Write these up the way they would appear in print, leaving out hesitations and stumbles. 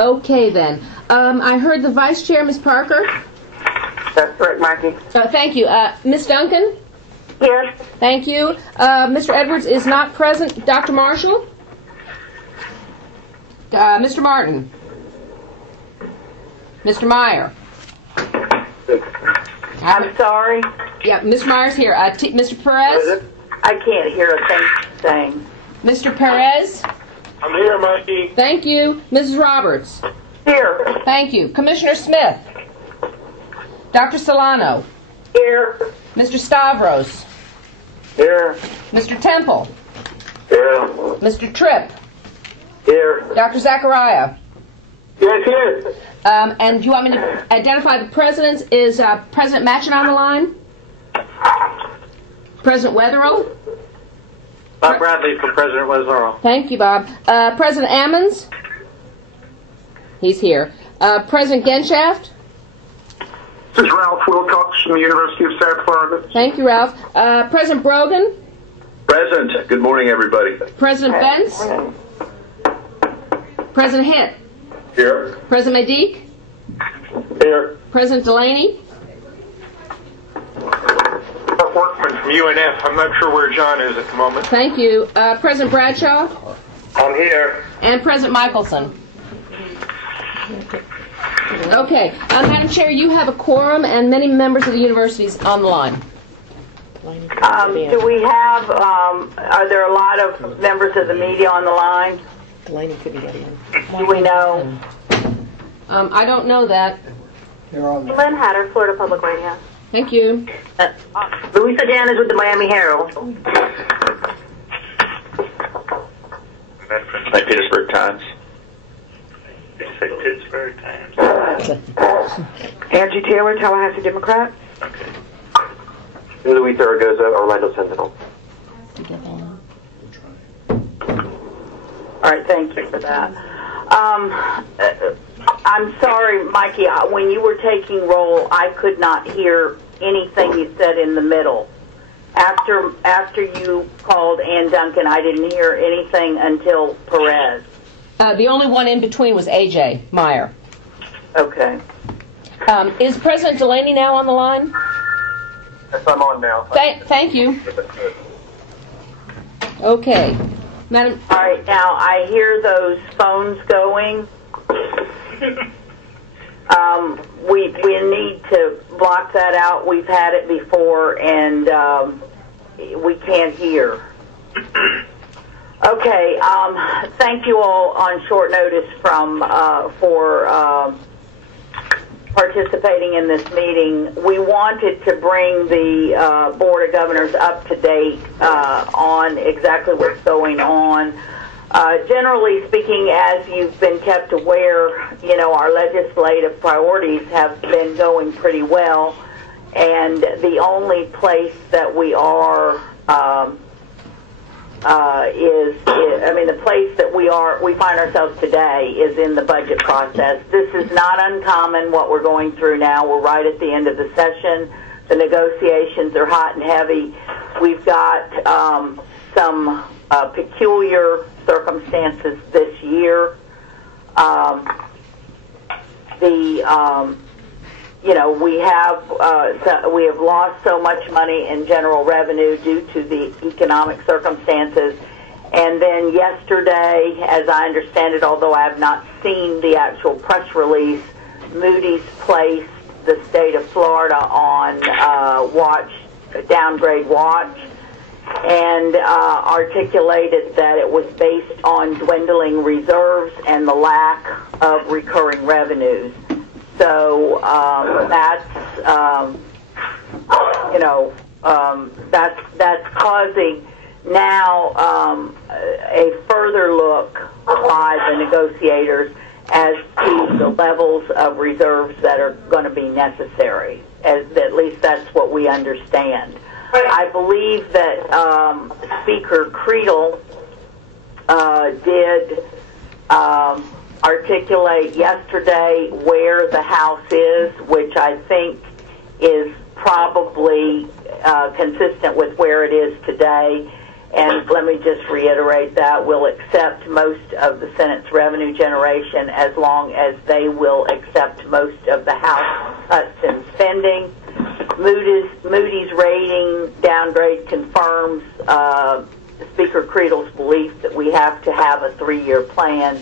Okay, then. I heard the Vice Chair, Ms. Parker. That's correct, Margie. Thank you. Ms. Duncan? Here. Thank you. Mr. Edwards is not present. Dr. Marshall? Mr. Martin? Mr. Meyer? I'm sorry. Yeah, Mr. Meyer's here. Mr. Perez? I can't hear a thing saying. Mr. Perez? I'm here, Mikey. Thank you. Mrs. Roberts? Here. Thank you. Commissioner Smith? Dr. Solano? Here. Mr. Stavros? Here. Mr. Temple? Here. Mr. Tripp? Here. Dr. Zachariah? Yes, here. And do you want me to identify the presidents? Is President Machen on the line? President Wetherill? Bob Bradley for President Wetherill. Thank you, Bob. President Ammons? He's here. President Genshaft? This is Ralph Wilcox from the University of South Florida. Thank you, Ralph. President Brogan? Present. Good morning, everybody. President Bentz? President Hitt? Here. President Medique? Here. President Delaney? Workman from UNF. I'm not sure where John is at the moment. Thank you. President Bradshaw? I'm here. And President Michelson? Okay. Madam Chair, you have a quorum and many members of the universities on the line. Do we have, are there a lot of members of the media on the line? Delaney could be getting in. Do we know? I don't know that. Lynn Hatter, Florida Public Radio. Thank you. Louisa Dan is with the Miami Herald. St. Petersburg Times. St. Pittsburgh Times. Angie Taylor, Tallahassee Democrat. Okay. Louis Zaragoza, Orlando Sentinel. All right, thank you for that. I'm sorry, Mikey, when you were taking roll, I could not hear anything you said in the middle. After you called Ann Duncan, I didn't hear anything until Perez. The only one in between was A.J. Meyer. Okay. Is President Delaney now on the line? Yes, I'm on now. Thank you. Okay. Madam. All right, now I hear those phones going. We need to block that out. We've had it before, and we can't hear. Okay. Thank you all on short notice for participating in this meeting. We wanted to bring the Board of Governors up to date on exactly what's going on. Generally speaking, as you've been kept aware, our legislative priorities have been going pretty well, and the only place that we are the place that we find ourselves today is in the budget process. This is not uncommon, what we're going through now. We're right at the end of the session. The negotiations are hot and heavy. We've got some peculiar circumstances this year. We have lost so much money in general revenue due to the economic circumstances. And then yesterday, as I understand it, although I have not seen the actual press release, Moody's placed the state of Florida on downgrade watch, and articulated that it was based on dwindling reserves and the lack of recurring revenues. So that's causing now a further look by the negotiators as to the levels of reserves that are going to be necessary. At least that's what we understand. I believe that Speaker Creedle did articulate yesterday where the House is, which I think is probably consistent with where it is today. And let me just reiterate that we'll accept most of the Senate's revenue generation as long as they will accept most of the House cuts in spending. Moody's rating downgrade confirms Speaker Creedle's belief that we have to have a 3-year plan.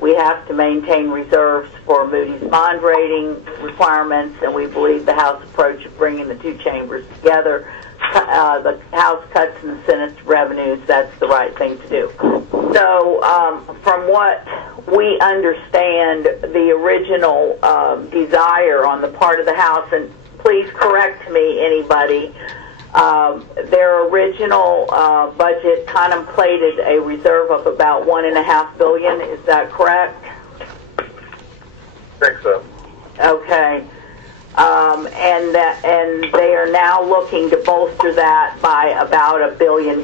We have to maintain reserves for Moody's bond rating requirements, and we believe the House approach of bringing the two chambers together, the House cuts and the Senate's revenues, that's the right thing to do. So from what we understand, the original desire on the part of the House, and please correct me, anybody, their original budget contemplated a reserve of about $1.5 billion. Is that correct? I think so. Okay. And they are now looking to bolster that by about $1 billion.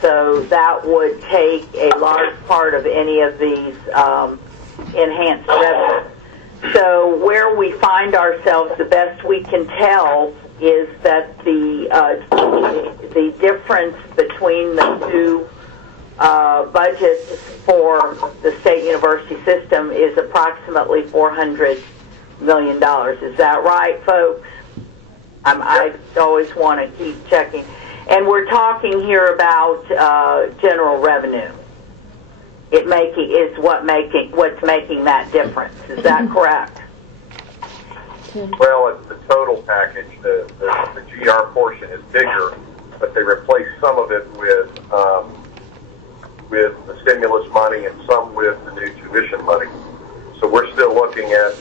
So that would take a large part of any of these enhanced revenue. So where we find ourselves, the best we can tell, is that the difference between the two budgets for the state university system is approximately $400 million. Is that right, folks? I always want to keep checking. And we're talking here about general revenue. What's making that difference. Is that correct? Well, it's the total package. The GR portion is bigger, but they replaced some of it with the stimulus money and some with the new tuition money. So we're still looking at,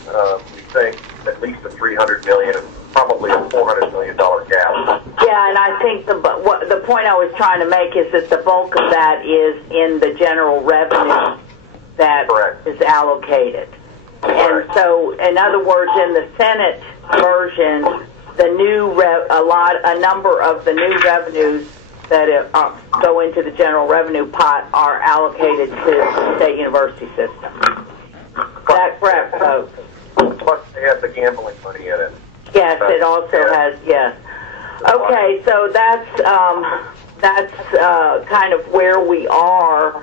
we think, at least a $300 million, probably a $400 million gap. Yeah, and I think the point I was trying to make is that the bulk of that is in the general revenue that Correct. is allocated. And so, in other words, in the Senate version, a number of the new revenues that go into the general revenue pot are allocated to the state university system. Is that correct, folks? Plus, they have the gambling money in it. Yes, it also has. Yes. Okay, so that's kind of where we are.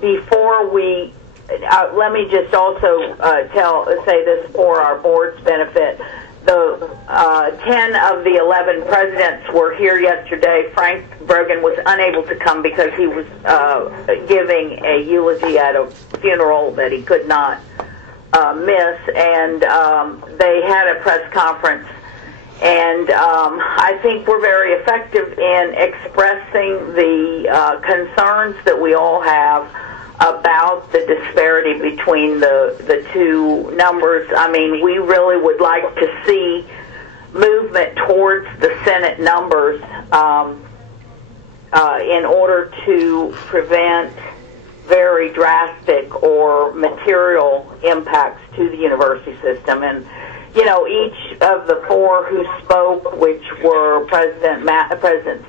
Before we. Let me just also say this for our board's benefit. The 10 of the 11 presidents were here yesterday. Frank Brogan was unable to come because he was giving a eulogy at a funeral that he could not miss, and they had a press conference. And I think we're very effective in expressing the concerns that we all have about the disparity between the two numbers. I mean, we really would like to see movement towards the Senate numbers in order to prevent very drastic or material impacts to the university system. And, you know, each of the four who spoke, which were Presidents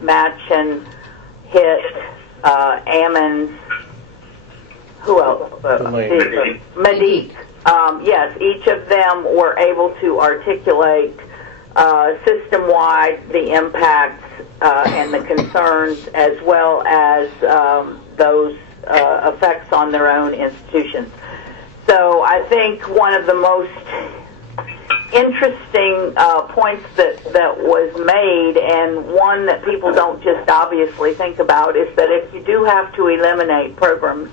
Machen, Hitt, Ammons, who else? Medique. Yes, each of them were able to articulate system-wide the impacts and the concerns, as well as those effects on their own institutions. So I think one of the most interesting points that was made, and one that people don't just obviously think about, is that if you do have to eliminate programs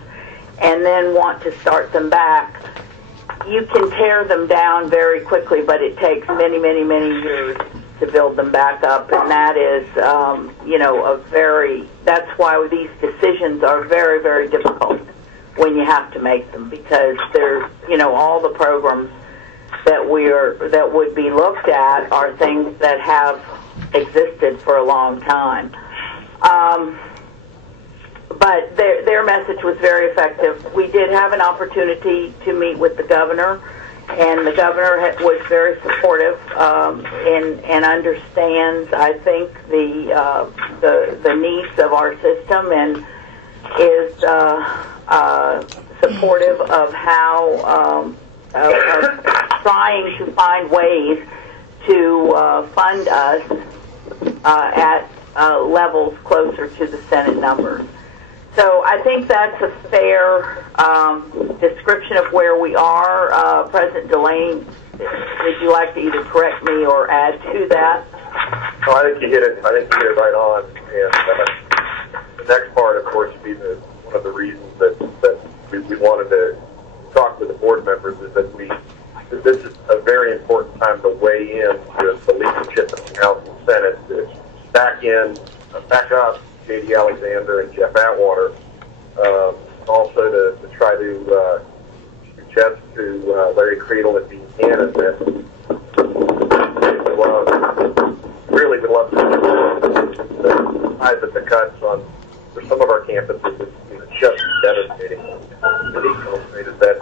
and then want to start them back, you can tear them down very quickly, but it takes many, many, many years to build them back up, and that is, that's why these decisions are very, very difficult when you have to make them, because there's, all the programs that would be looked at are things that have existed for a long time. But their message was very effective. We did have an opportunity to meet with the governor, and the governor was very supportive and understands, I think, the needs of our system, and is supportive of how of trying to find ways to fund us at levels closer to the Senate numbers. So I think that's a fair description of where we are. President Delaney, would you like to either correct me or add to that? No, I think you hit it. I think you hit it right on. And the next part, of course, would be one of the reasons that we wanted to talk with the board members is that this is a very important time to weigh in with the leadership of the House and Senate to back up J.D. Alexander and Jeff Atwater. Also to try to suggest to Larry Creedle and Dean Cannon that really would love to the size of the cuts for some of our campuses is just devastating. The need illustrated that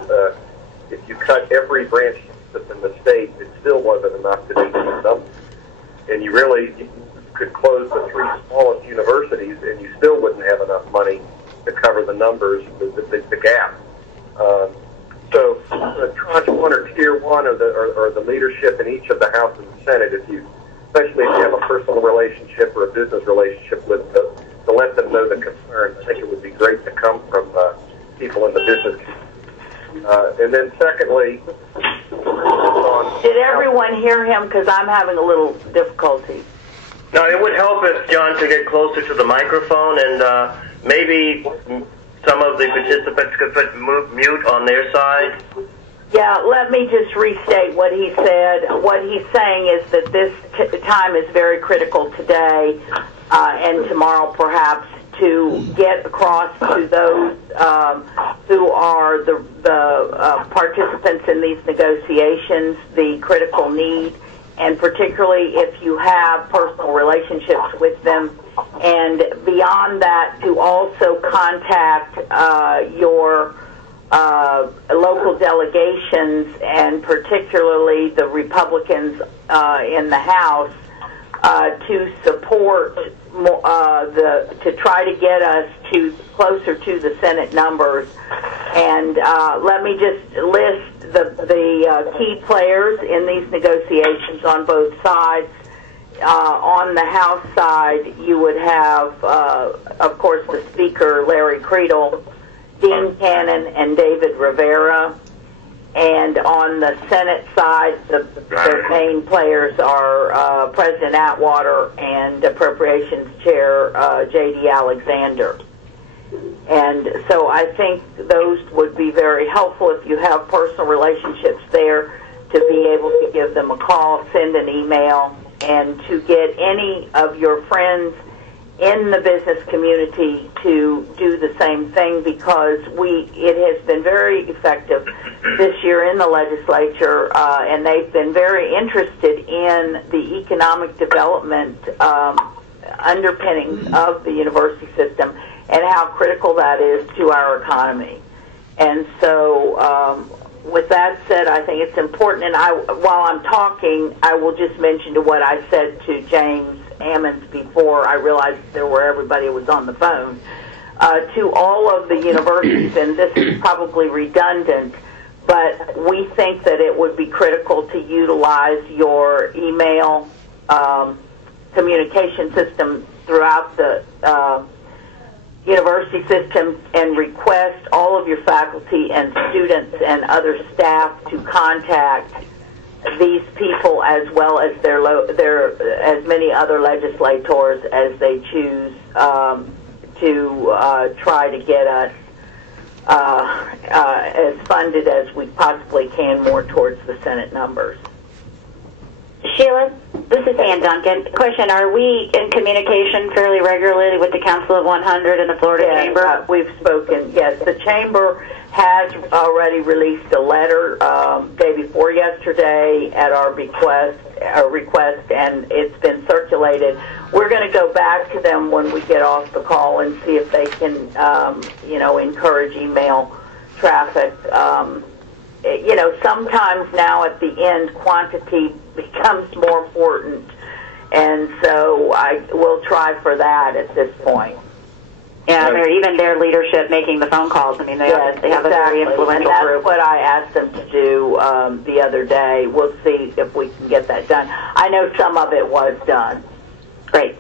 if you cut every branch campus in the state, it still wasn't enough to meet these numbers. And you could close the 3 smallest universities, and you still wouldn't have enough money to cover the numbers, the gap. So tranche 1 or tier 1 or the leadership in each of the House and the Senate, especially if you have a personal relationship or a business relationship with them, to let them know the concerns. I think it would be great to come from people in the business community. And then secondly, did everyone hear him? Because I'm having a little difficulty. No, it would help if John could get closer to the microphone, and maybe some of the participants could put mute on their side. Yeah, let me just restate what he said. What he's saying is that this time is very critical today and tomorrow perhaps to get across to those who are the participants in these negotiations the critical need, and particularly if you have personal relationships with them. And beyond that, to also contact your local delegations, and particularly the Republicans in the House, to support to try to get us closer to the Senate numbers. And let me just list the key players in these negotiations on both sides. On the House side, you would have, of course, the Speaker, Larry Creedle, Dean Cannon, and David Rivera. And on the Senate side, the main players are President Atwater and Appropriations Chair J.D. Alexander. And so I think those would be very helpful if you have personal relationships there, to be able to give them a call, send an email, and to get any of your friends in the business community to do the same thing, because it has been very effective this year in the legislature, and they've been very interested in the economic development underpinnings of the university system and how critical that is to our economy. And so with that said, I think it's important, and while I'm talking, I will just mention to what I said to James Ammons before I realized everybody was on the phone, to all of the universities, and this is probably redundant, but we think that it would be critical to utilize your email communication system throughout the university system, and request all of your faculty and students and other staff to contact these people, as well as their as many other legislators as they choose, to try to get us as funded as we possibly can more towards the Senate numbers. Sheila, this is Ann Duncan. Question, are we in communication fairly regularly with the Council of 100 and the Florida Chamber? We've spoken, yes. The Chamber has already released a letter day before yesterday at our request, and it's been circulated. We're going to go back to them when we get off the call and see if they can, encourage email traffic. Sometimes now at the end, quantity becomes more important, and so I will try for that at this point. Yeah, or even their leadership making the phone calls. I mean, they have a very influential and group. that's what I asked them to do the other day. We'll see if we can get that done. I know some of it was done. Great.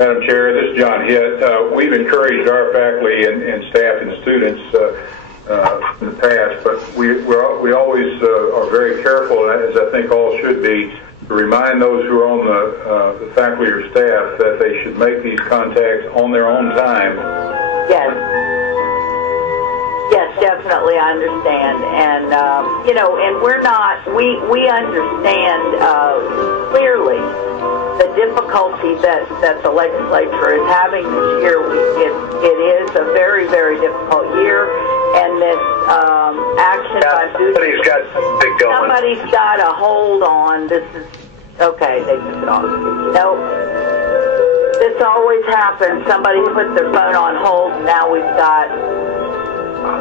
Madam Chair, this is John Hitt. We've encouraged our faculty and staff and students in the past, but we always are very careful, as I think all should be, to remind those who are on the faculty or staff that they should make these contacts on their own time. Yes. Yes, definitely, I understand. And, and we understand clearly the difficulty that the legislature is having this year. It is a very, very difficult year. And this action by somebody's got something going. Somebody's got a hold on. This is okay. They took it off. Nope. This always happens. Somebody puts their phone on hold. And now we've got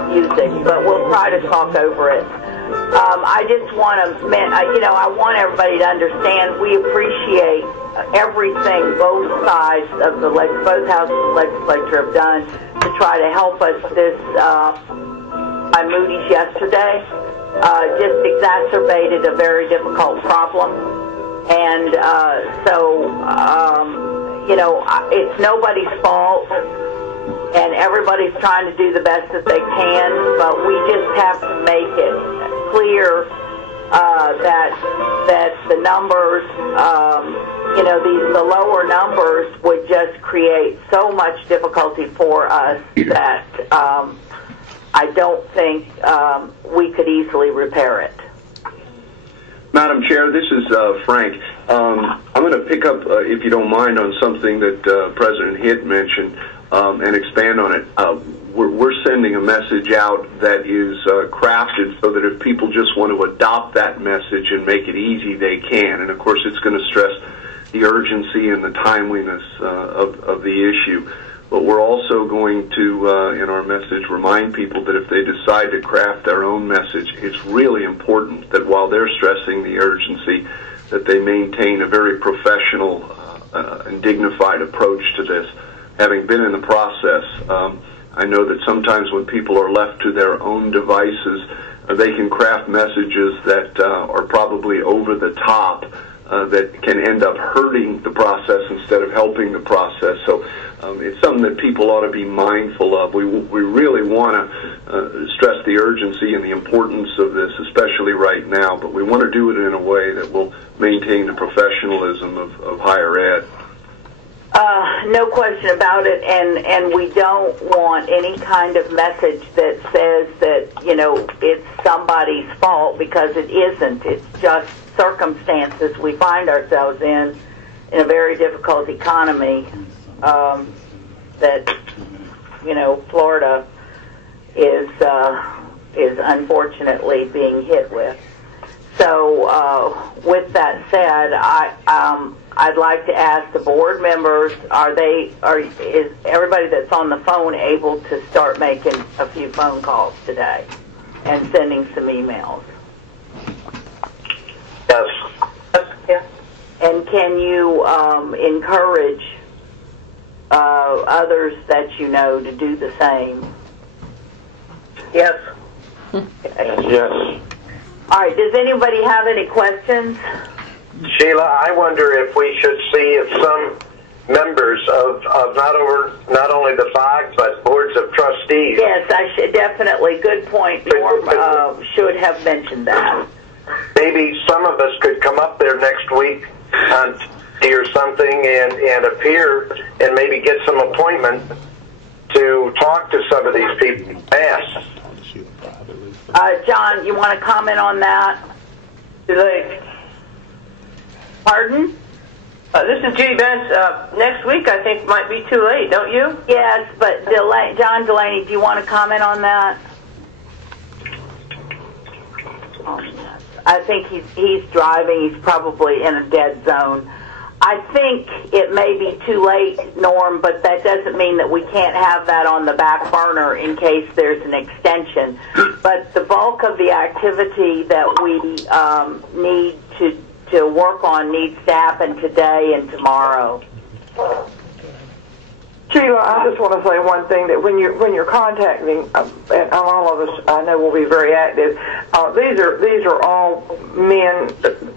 music, but we'll try to talk over it. I just want to, I want everybody to understand we appreciate everything both sides of both houses of the legislature have done to try to help us. This by Moody's yesterday just exacerbated a very difficult problem, and it's nobody's fault, and everybody's trying to do the best that they can, but we just have to make it clear that the numbers, the lower numbers would just create so much difficulty for us that I don't think we could easily repair it. Madam Chair, this is Frank. I'm going to pick up, if you don't mind, on something that President Hitt mentioned and expand on it. We're sending a message out that is crafted so that if people just want to adopt that message and make it easy, they can. And, of course, it's going to stress the urgency and the timeliness of the issue. But we're also going to, in our message, remind people that if they decide to craft their own message, it's really important that while they're stressing the urgency, that they maintain a very professional and dignified approach to this. Having been in the process, I know that sometimes when people are left to their own devices, they can craft messages that are probably over the top, that can end up hurting the process instead of helping the process. So it's something that people ought to be mindful of. We really want to stress the urgency and the importance of this, especially right now, but we want to do it in a way that will maintain the professionalism of higher ed. No question about it, and we don't want any kind of message that says that, it's somebody's fault, because it isn't. It's just circumstances we find ourselves in a very difficult economy that, Florida is unfortunately being hit with. So with that said, I'd like to ask the board members, is everybody that's on the phone able to start making a few phone calls today and sending some emails? Yes. Yeah. And can you encourage others that you know to do the same? Yes. Yes. All right. Does anybody have any questions? Sheila, I wonder if we should see if some members of not only the BOG but boards of trustees. Yes, I should definitely. Good point. Norm should have mentioned that. Maybe some of us could come up there next week on Tuesday or something and appear and maybe get some appointment to talk to some of these people. Ask. John, you want to comment on that? Pardon? This is Judy Benz. Next week, I think, might be too late, don't you? Yes, but John Delaney, do you want to comment on that? I think he's driving. He's probably in a dead zone. I think it may be too late, Norm, but that doesn't mean that we can't have that on the back burner in case there's an extension. But the bulk of the activity that we need to work on needs to happen today and tomorrow. Sheila, I just want to say one thing, that when you're contacting, and all of us I know will be very active, these are all men,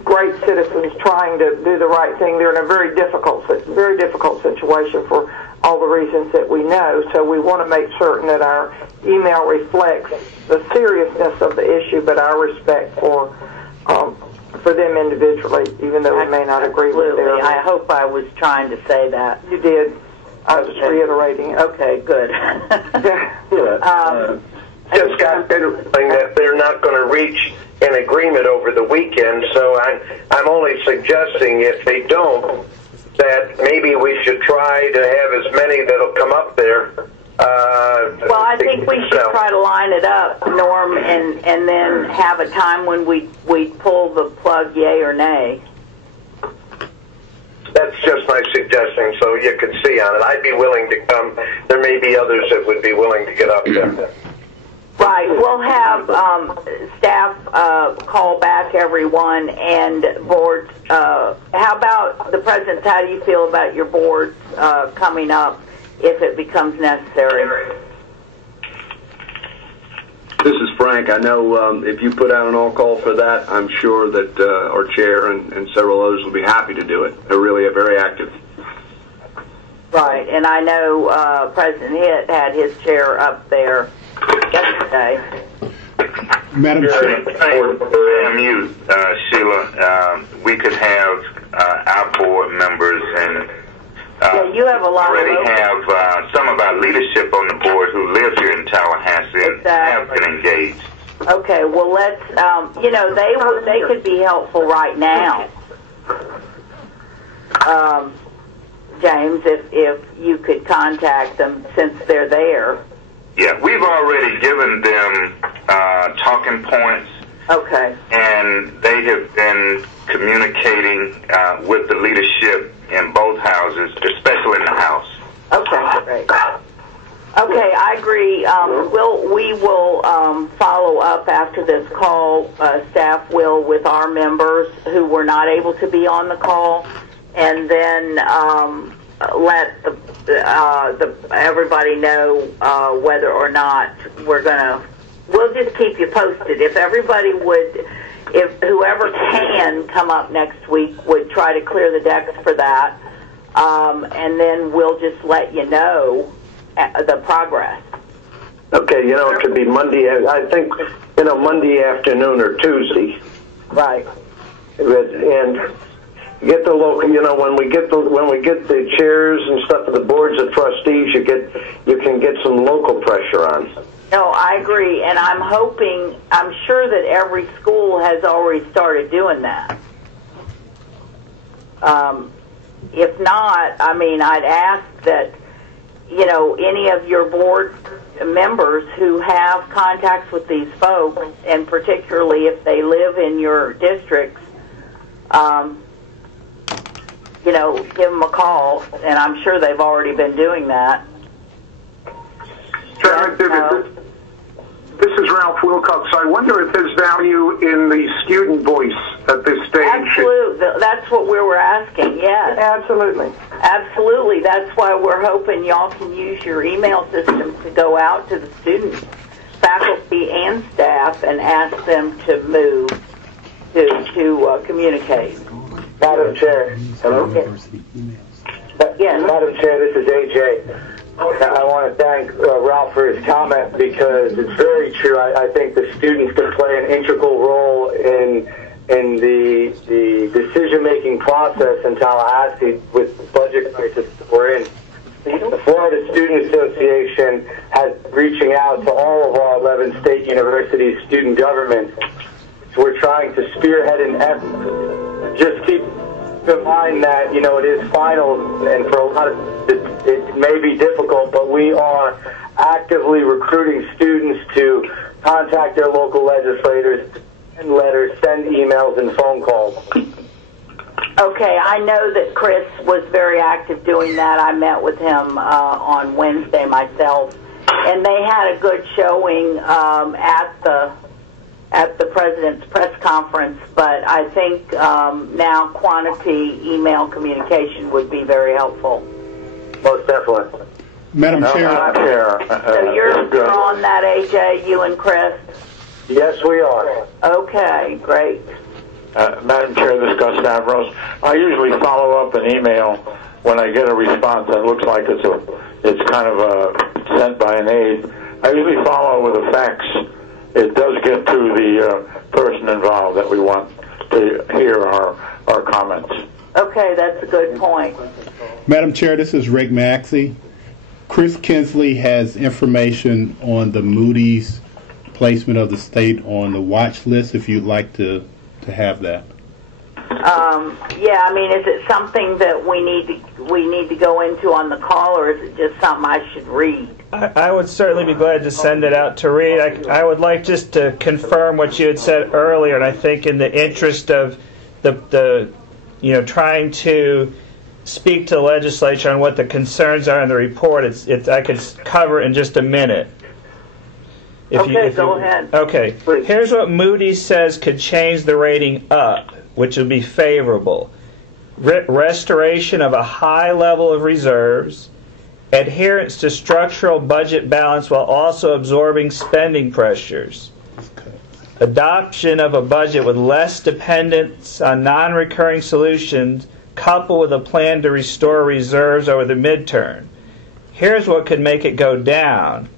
great citizens, trying to do the right thing. They're in a very difficult situation for all the reasons that we know. So we want to make certain that our email reflects the seriousness of the issue, but our respect for them individually, even though we may not agree with their. I hope I was trying to say that. You did. I was just reiterating it. Okay, good. Just got feeling that they're not going to reach an agreement over the weekend, so I'm only suggesting if they don't, that maybe we should try to have as many that'll come up there. Well, I think we should try to line it up, Norm, and then have a time when we pull the plug, yay or nay. That's just my suggestion, so you can see on it. I'd be willing to come. There may be others that would be willing to get up there. Right. We'll have staff call back everyone and boards. How about the presidents? How do you feel about your boards coming up if it becomes necessary? This is Frank. I know if you put out an all-call for that, I'm sure that our chair and several others will be happy to do it. They're really very active. Right, and I know President Hitt had his chair up there yesterday. Madam Chair. Mute, Sheila. We could have our board members and you have a lot already have some of our leadership on the board who live here in Tallahassee and have been engaged. Okay, well let's they could be helpful right now. James, if you could contact them since they're there. Yeah, we've already given them talking points. Okay. And they have been communicating with the leadership in both houses, especially in the House. Okay, great. Okay, I agree. We will follow up after this call. Staff will with our members who were not able to be on the call, and then let everybody know whether or not we'll just keep you posted. If everybody would, if whoever can come up next week would try to clear the decks for that, and then we'll just let you know the progress. Okay, it could be Monday. I think, Monday afternoon or Tuesday. Right. And get the local. When we get the chairs and stuff of the boards of trustees, you can get some local pressure on. No, I agree, and I'm sure that every school has already started doing that. If not, I'd ask that, any of your board members who have contacts with these folks, and particularly if they live in your districts, give them a call, and I'm sure they've already been doing that. This is Ralph Wilcox. I wonder if there's value in the student voice at this stage. Absolutely. That's what we were asking, yes. Absolutely. Absolutely. That's why we're hoping y'all can use your email system to go out to the students, faculty, and staff and ask them to move to communicate. Madam Chair. Hello? Yes. Madam Chair, this is AJ. I want to thank Ralph for his comment because it's very true. I think the students can play an integral role in the decision-making process in Tallahassee with the budget crisis that we're in. The Florida Student Association has reaching out to all of our 11 state universities' student governments. So we're trying to spearhead an effort. Just keep in mind that, it is finals, and for a lot of it may be difficult, but we are actively recruiting students to contact their local legislators, send letters, send emails, and phone calls. Okay, I know that Chris was very active doing that. I met with him on Wednesday myself, and they had a good showing at the president's press conference, but I think now quantity email communication would be very helpful. Most definitely. Madam Chair. So you're on that, AJ, you and Chris? Yes, we are. Okay, great. Madam Chair, this is Gus Stavros. I usually follow up an email when I get a response that looks like it's kind of sent by an aide. I usually follow with a fax. It does get to the person involved that we want to hear our comments. Okay, that's a good point. Madam Chair, this is Rick Maxey. Chris Kinsley has information on the Moody's placement of the state on the watch list, if you'd like to have that. Yeah, I mean, is it something that we need to go into on the call, or is it just something I should read? I would certainly be glad to send it out to read. I would like just to confirm what you had said earlier, and I think in the interest of the trying to speak to the legislature on what the concerns are in the report, I could cover it in just a minute. Go ahead. Okay. Please. Here's what Moody's says could change the rating up, which would be favorable. Restoration of a high level of reserves, adherence to structural budget balance while also absorbing spending pressures, adoption of a budget with less dependence on non-recurring solutions coupled with a plan to restore reserves over the midterm. Here's what could make it go down.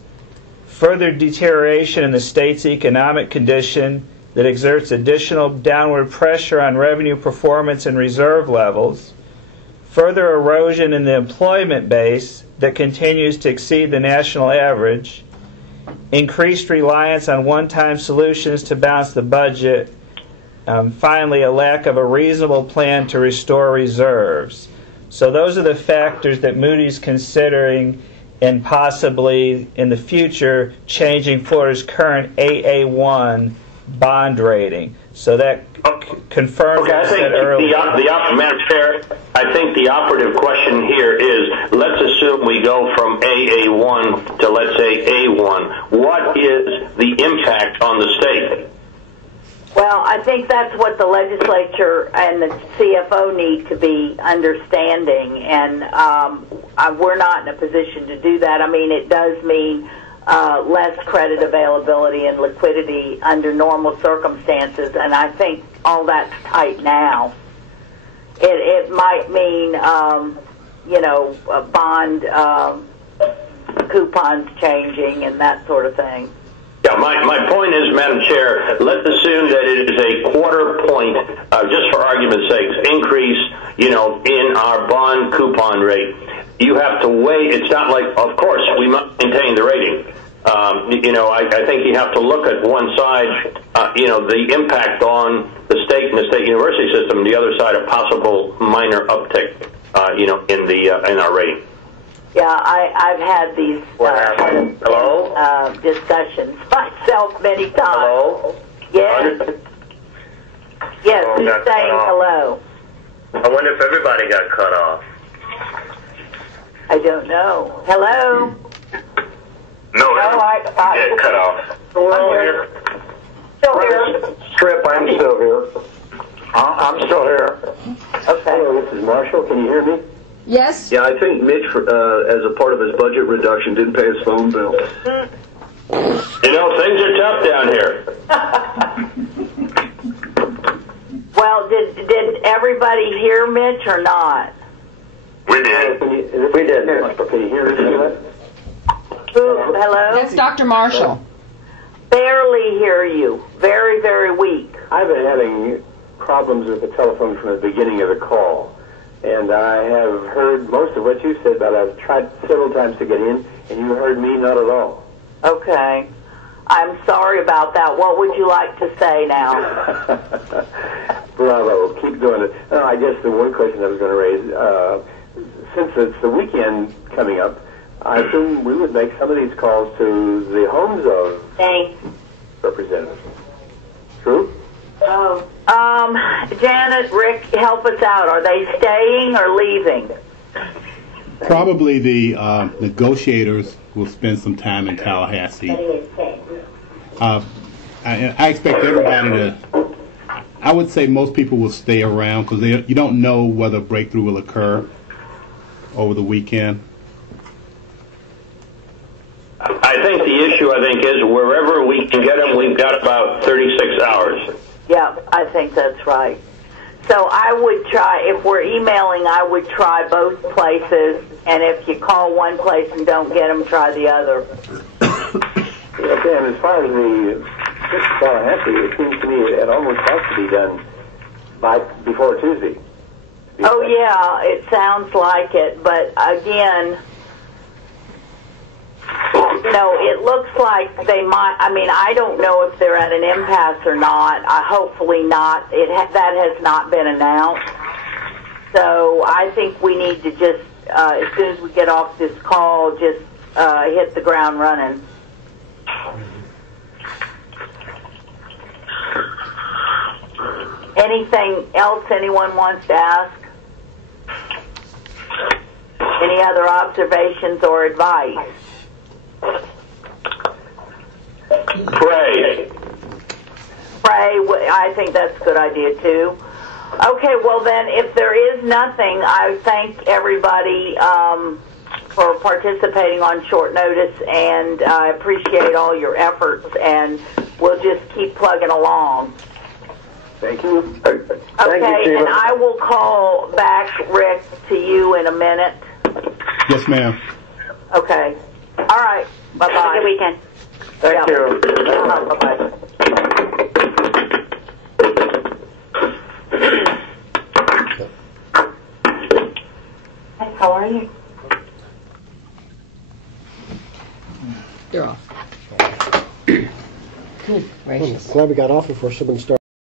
Further deterioration in the state's economic condition that exerts additional downward pressure on revenue performance and reserve levels. Further erosion in the employment base that continues to exceed the national average. Increased reliance on one-time solutions to balance the budget. Finally, a lack of a reasonable plan to restore reserves. So those are the factors that Moody's considering and possibly in the future changing Florida's current AA1 bond rating. So that confirms what I said earlier. Madam Chair, I think the operative question here is, let's assume we go from AA1 to, let's say, A1. What is the impact on the state? Well, I think that's what the legislature and the CFO need to be understanding, and we're not in a position to do that. I mean, it does mean less credit availability and liquidity under normal circumstances, and I think all that's tight now. It might mean, bond coupons changing and that sort of thing. Yeah, my point is, Madam Chair, let's assume that it is a quarter point, just for argument's sake, increase, in our bond coupon rate. You have to weigh, it's not like, of course, we must maintain the rating. I think you have to look at one side, the impact on the state and the state university system, and the other side, a possible minor uptick, in our rating. Yeah, I've had these discussions myself many times. Hello? Yes. Yes, who's saying hello? I wonder if everybody got cut off. I don't know. Hello? No, I cut off. I'm here. Still here. Strip, I'm still here. I'm still here. Okay. Hello, this is Marshall. Can you hear me? Yes? Yeah, I think Mitch, as a part of his budget reduction, didn't pay his phone bill. Things are tough down here. Well, did everybody hear Mitch or not? We did. We did. Can you hear us? Hello? That's Dr. Marshall. Barely hear you. Very, very weak. I've been having problems with the telephone from the beginning of the call. And I have heard most of what you said, but I've tried several times to get in, and you heard me not at all. Okay. I'm sorry about that. What would you like to say now? Bravo. Keep doing it. I guess the one question I was going to raise, since it's the weekend coming up, I assume we would make some of these calls to the homes of representatives. True? Oh. Janet, Rick, help us out. Are they staying or leaving? Probably the negotiators will spend some time in Tallahassee. I expect everybody to, I would say most people will stay around because you don't know whether a breakthrough will occur over the weekend. I think the issue, is wherever we we can get them, we've got about 36 hours. Yeah, I think that's right. So I would try, if we're emailing, I would try both places, and if you call one place and don't get them, try the other. Okay, and as far as the Tallahassee, it seems to me it almost has to be done before Tuesday. Oh, yeah, it sounds like it, but again, you know, it looks like they might, I mean, I don't know if they're at an impasse or not. Hopefully not. That has not been announced. So I think we need to just, as soon as we get off this call, just hit the ground running. Anything else anyone wants to ask? Any other observations or advice? Pray. I think that's a good idea too. Okay, well then, if there is nothing, I thank everybody for participating on short notice, and I appreciate all your efforts, and we'll just keep plugging along. Thank you. Okay, and I will call back, Rick, to you in a minute. Yes, ma'am. Okay. All right. Bye-bye. Have a good weekend. Thank you. Bye-bye. How are you? You're off. Good gracious. Glad we got off before someone started.